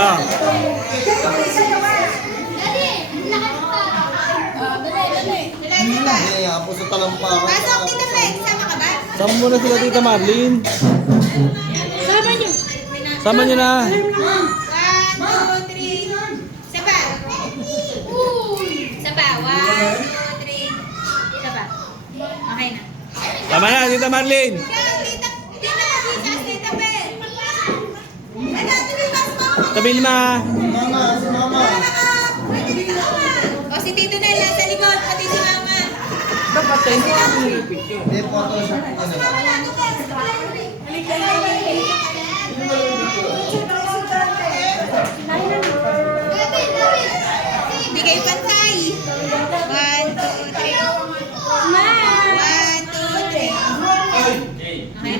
Ah. Ay, apo sa talampakan. Pasok, Tita Meg. Sama ka ba? Sama mo na sila Tita Marlene. Sama niyo. Sama niyo na. 1, 2, 3. Isa pa. Isa pa. 1, 2, 3. Isa pa. Okay na. Sama na Tita Marlene. Tita Magisas, Tita Meg. Ano, tumipas mo. Sabihin na. Mama, si mama. O, si Tito Nel nasa likod, pati si Mama. Hindi po ito sa ano. Bigay pantay. 1, 2, 3. 1, 2, 3. Okay na.